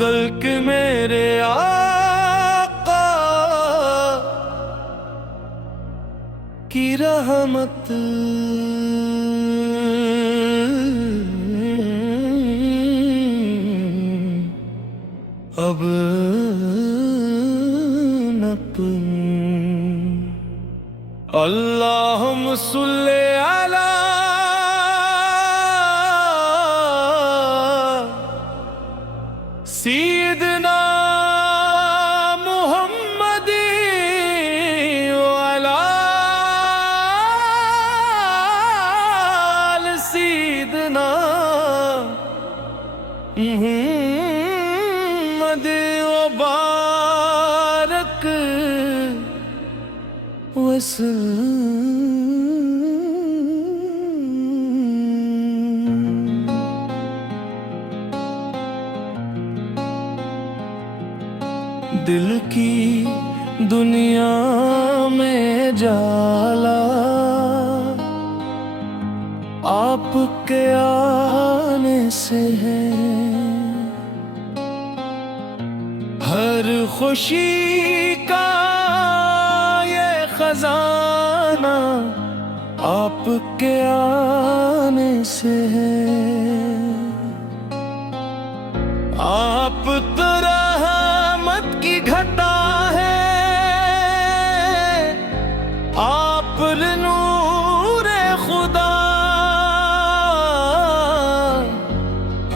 बल्कि मेरे आका की रहमत अब न तुम। अल्लाहुम्मा सल्ली अला सय्यिदना मुहम्मद व अला आल सय्यिदना मुहम्मद व बारक दिल की दुनिया में जाला आपके आने से है। हर खुशी का ये खजाना आपके आने से है। आप तो रहमत की घटा है, आप नूरे खुदा,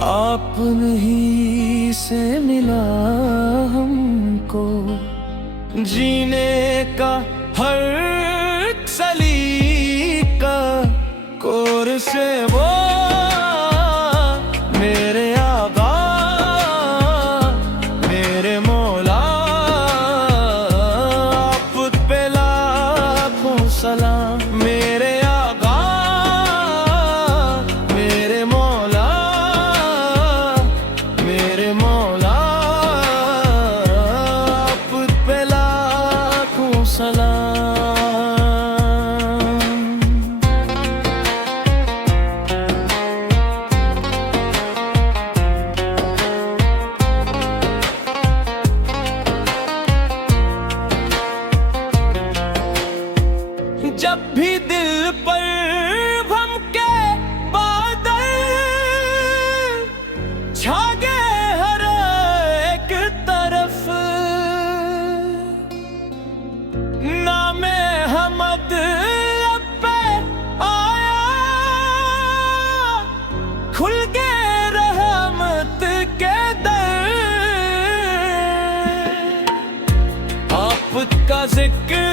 आप नहीं से मिला हमको जीने का हर सलीका। कोर से वो मेरे आका मेरे मौला, आप पे लाखों सलाम। मेरे आका मेरे मौला, मेरे मौला, आप पे लाखों सलाम। जब भी दिल पर भमके बादल, छा गए हर एक तरफ, नामे हमद अब पे आया, खुल गए रहमत के दर। आपका जिक्र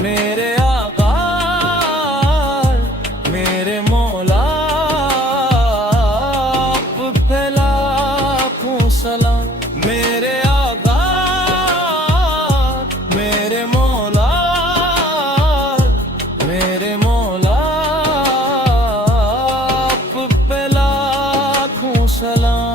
मेरे आका मेरे मौला, आप पे लाखों सलाम। मेरे आका मेरे मौला, मेरे मौला, आप पे लाखों सलाम।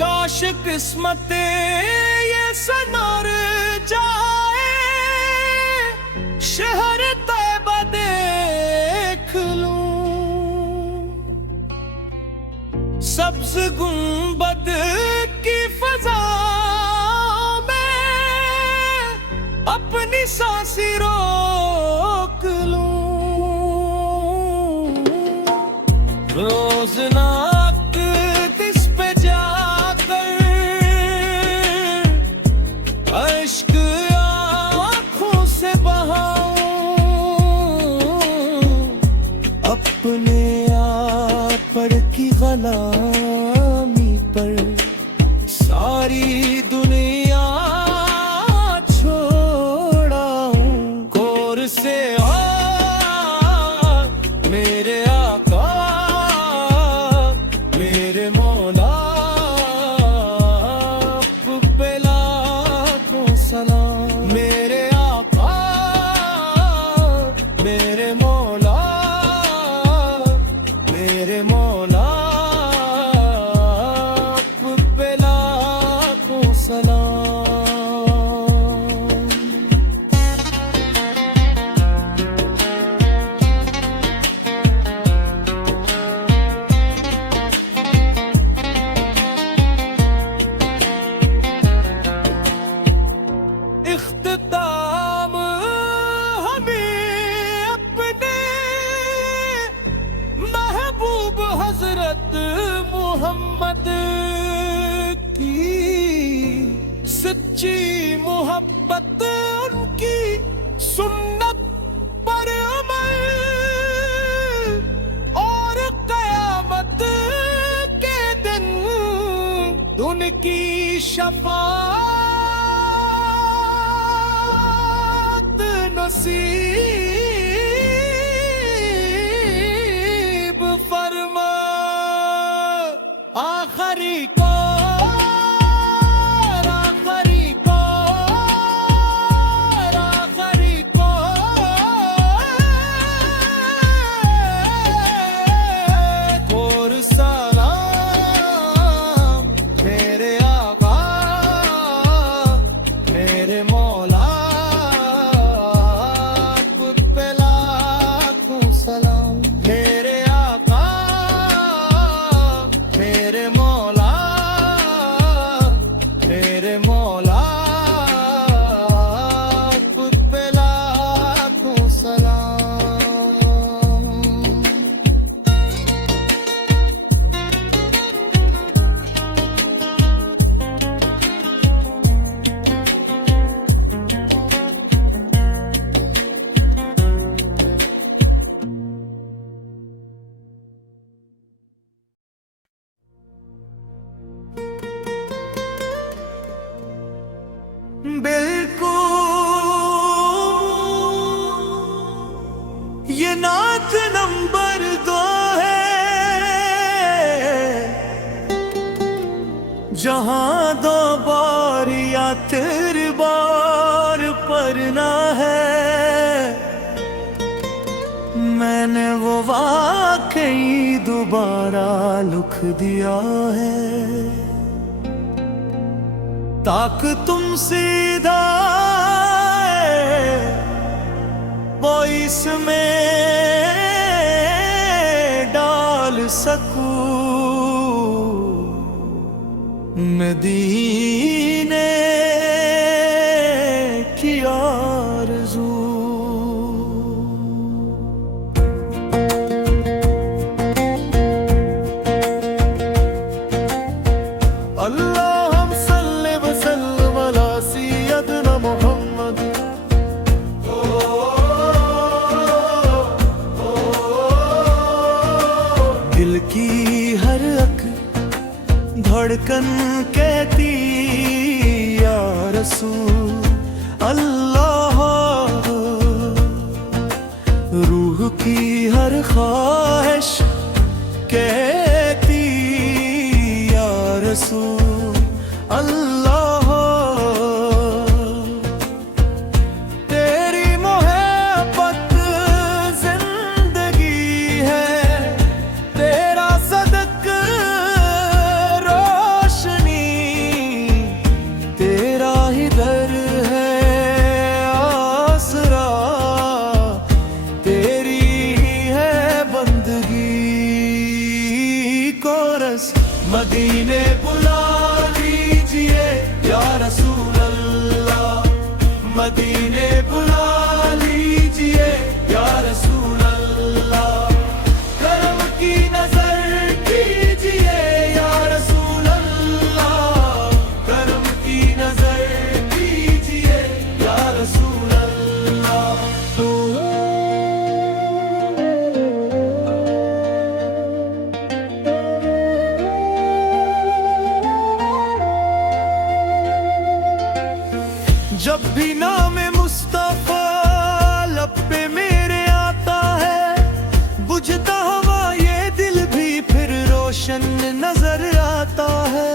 काश किस्मत ये सनोर जाए, शहर तैबा देख लूं, सब्ज गुंबद की फजा में अपनी सांसें रोक लूं। रोज ना अपने आप पर की गुलामी पर सारी दुनिया छोड़ सच्ची मोहब्बत उनकी सुन्नत पर अमल और कयामत के दिन उनकी शफाअत नसीब फरमा। आखिरी को बिल्कुल ये नात नंबर 2 है, जहां 2 बार या 3 बार पढ़ना है। मैंने वो वाकई दोबारा लिख दिया है, ताकि तुम सीधा वॉइस में डाल सकूं मदीने की आरज़ू। दिल की हर अक धड़कन कहती या रसूल अल्लाह, रूह की हर ख्वाहिश कहती या रसूल अल्लाह। मदीने बुला लीजिए या रसूल अल्लाह, मदीने बुला लीजिए या रसूल अल्लाह। करम की नजर कीजिए या रसूल अल्लाह, करम की नजर कीजिए या रसूल अल्लाह। जब भी नाम मुस्तफा लब पे मेरे आता है, बुझता हुआ ये दिल भी फिर रोशन नजर आता है।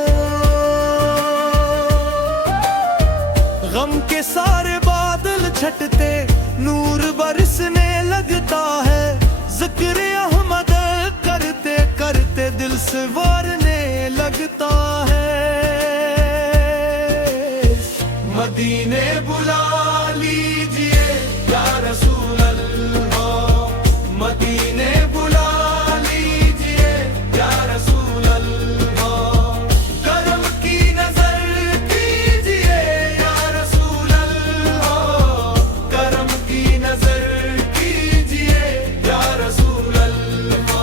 गम के सारे बादल छटते नूर बरसने लगता है, जिक्र अहमद करते करते दिल से वारने लगता है। मदीने बुला लीजिए या रसूल अल्लाह, मदीने बुला लीजिए या रसूल अल्लाह। करम की नजर कीजिए या रसूल अल्लाह, करम की नजर कीजिए या रसूल अल्लाह।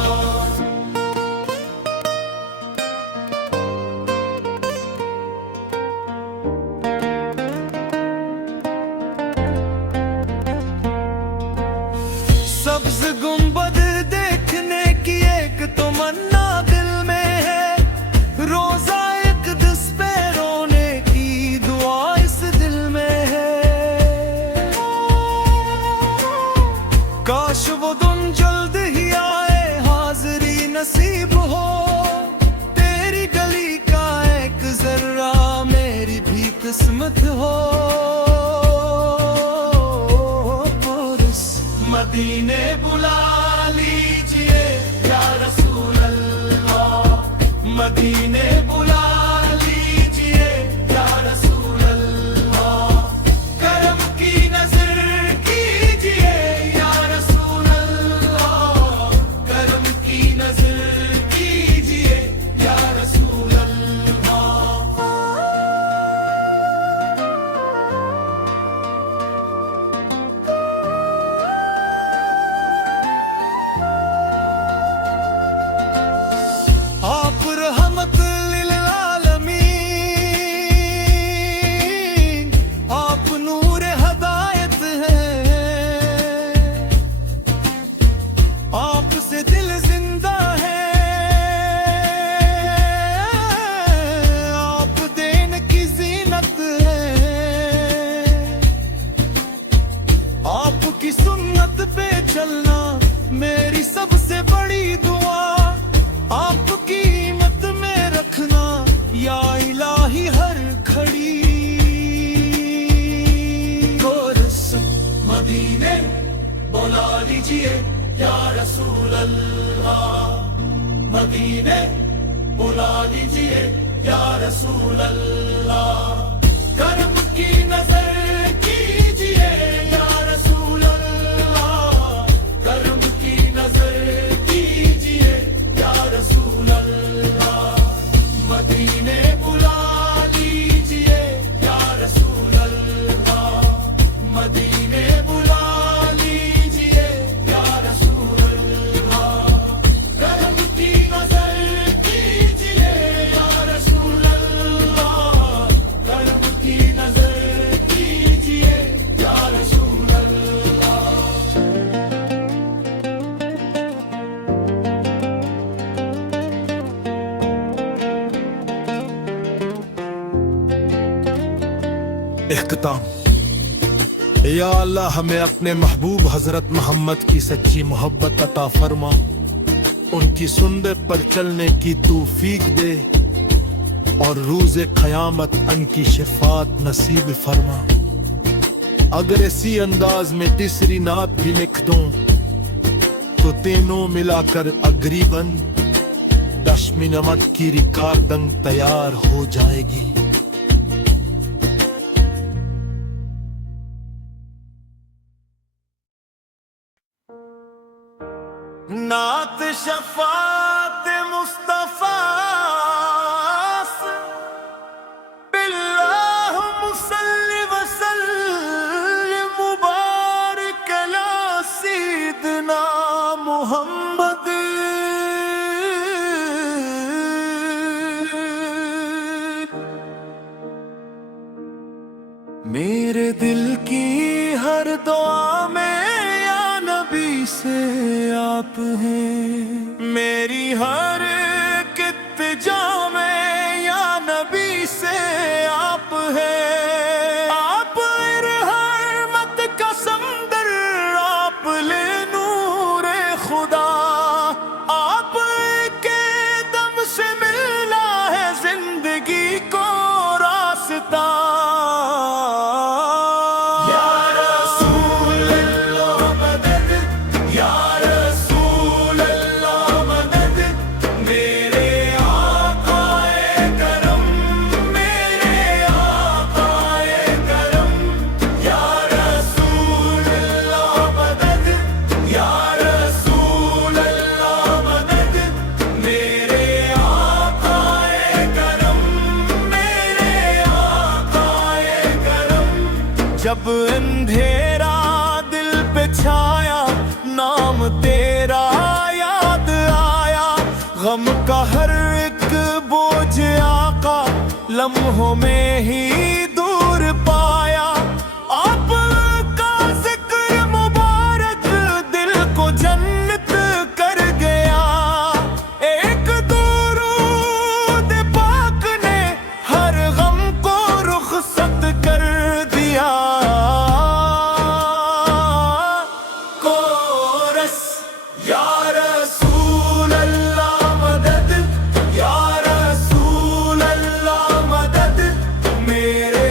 रहमत हो। मदीने बुला लीजिए या रसूल अल्लाह, मदीने बुला लीजिए या रसूल अल्लाह, करम की नजर कीजिए या रसूल अल्लाह, करम की नजर कीजिए या रसूल अल्लाह। आप रहमत लिल आलमीन, आप नूर हदायत हैं, आपसे दिल जिंदा है, आप देन की जीनत है, आपकी सुन्नत पे चलना मेरी सबसे बड़ी दुआ, आपकी मत में रखना या इलाही हर खड़ी। मदीने बुला लीजिए या रसूल अल्लाह, मदीने बुला लीजिए या रसूल अल्लाह, करम की नजर कीजिए या रसूल अल्लाह, करम की नजर कीजिए या रसूल अल्लाह, मदीने बुला लीजिए या रसूल अल्लाह, मदीने बुला लीजिए या रसूल अल्लाह, करम की नजर कीजिए या रसूल अल्लाह, करम की नजर कीजिए या रसूल अल्लाह। इख्तिताम। या अल्लाह हमें अपने महबूब हजरत मोहम्मद की सच्ची मोहब्बत अता फरमा, उनकी सुन्नत पर चलने की तौफीक दे और रोज़े क़यामत उनकी शफ़ाअत नसीब फरमा। अगर इसी अंदाज में तीसरी नात भी लिख दूं तो तीनों मिलाकर अगरीबन दशमी नमत की रिकॉर्डिंग तैयार हो जाएगी। नात शफात मुस्तफा बिल्लाह मुसल्ली वसल्लिम मुबारक अला सय्यिदना मुहम्मद। मेरे दिल की हर दुआ में या नबी से आप हैं, मेरी हर इल्तिजा में या नबी से आप हैं, आप रहमत का समंदर, आप ले नूरे खुदा, आप के दम से मिला है जिंदगी को रास्ता। जब अंधेरा दिल पे छाया, नाम तेरा याद आया, गम का हर एक बोझ आका लम्हों में ही दूर पाया। आपका जिक्र मुबारक दिल को जन्नत कर गया, एक दुरूद पाक ने हर गम को रुखसत कर दिया। कोरस या रसूल अल्लाह मदद, या रसूल अल्लाह मदद, मेरे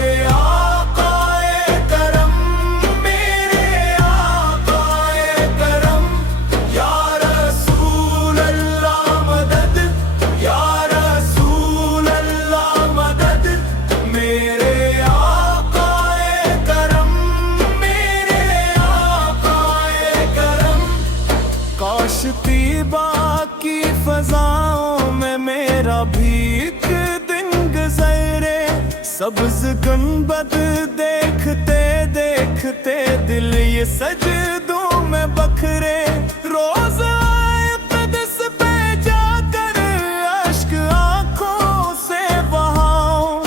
सब्ज गुंबद देखते देखते दिल ये सजदों में बखरे। रोज आए क़ुद्स पे जाकर अश्क आंखों से बहाऊं,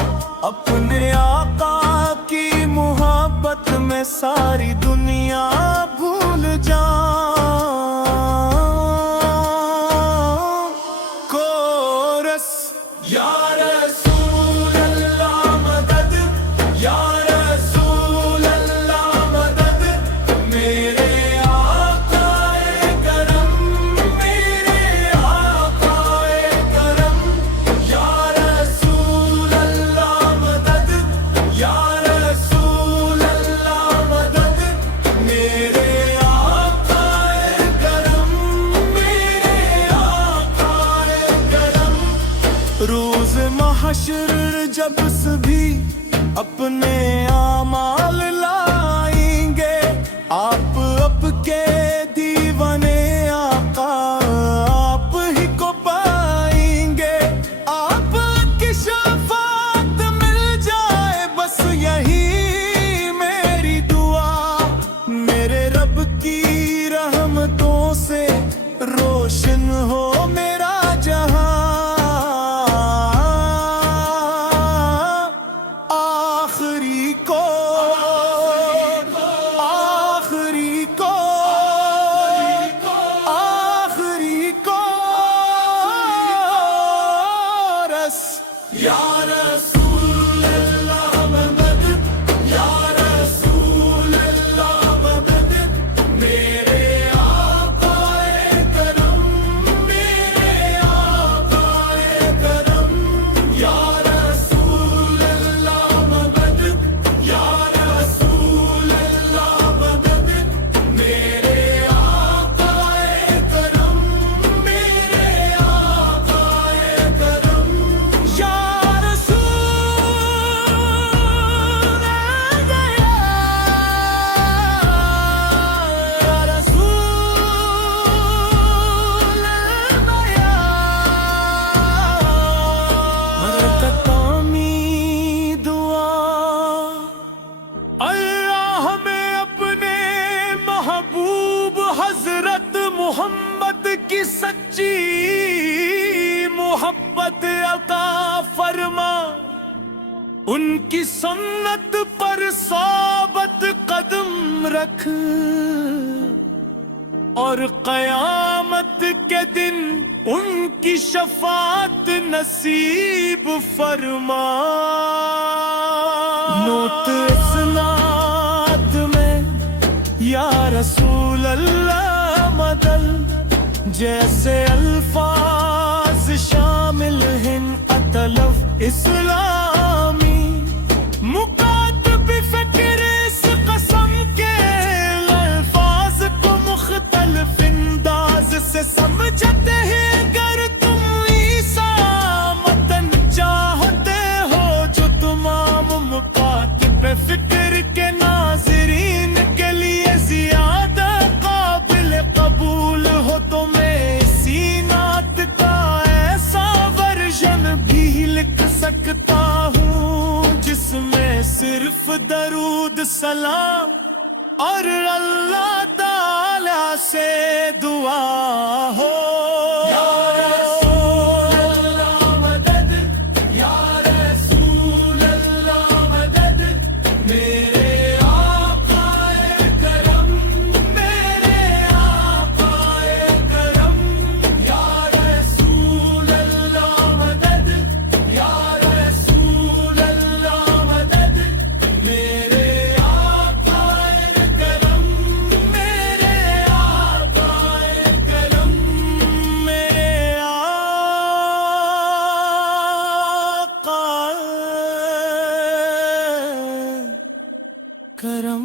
अपने आका की मोहब्बत में सारी दुनिया भूल जाऊं। कोरस या रसूल अल्लाह मदद, या रसूल अल्लाह मदद, मेरे आकाए करम, मेरे आकाए करम। या रसूल अल्लाह मदद, या रसूल अल्लाह मदद, मेरे आकाए करम, मेरे आकाए करम। रोज महशर जब सभी अपने आमाल लाएंगे, आप के दीवाने आका आप ही को पाएंगे। आप की शफाअत मिल जाए बस यही मेरी दुआ। मेरे रब की रहमतों से रोशन हो मेरा जहां। आखिरी को आखिरी को आखिरी को रस। या रसूल अल्लाह मदद, या रसूल अल्लाह मदद, मेरे आकाए करम, मेरे आकाए करम। या रसूल अल्लाह मदद, या रसूल अल्लाह मदद, मेरे आकाए करम, मेरे आकाए करम। या मोहम्मद की सच्ची मोहब्बत अता फरमा, उनकी सुन्नत पर साबत कदम रख, और क़यामत के दिन उनकी शफाअत नसीब फरमा। नोट इस्नाद में या रसूल अल्लाह मदद, जैसे अल्फाज शामिल हैं अतलफ इस्लामी। मुकातब फ़िक्र इस कसम के अल्फाज को मुख्तलिफ अंदाज से समझते हैं। अगर तुम ईसा मतन चाहते हो जो तमाम मुकातब फ़िक्र के नाज़रीन के लिए ज़्यादा काबिल कबूल हो, तो मैं इसी नात का ऐसा वर्जन भी लिख सकता हूँ जिसमें सिर्फ दरूद सलाम और अल्लाह ताला से दुआ हो। या रसूल अल्लाह मदद, या रसूल अल्लाह मदद, मेरे आकाए करम, मेरे आकाए करम। या रसूल अल्लाह मदद, या रसूल अल्लाह मदद, मेरे आकाए करम, मेरे आकाए करम, मेरे आकाए करम।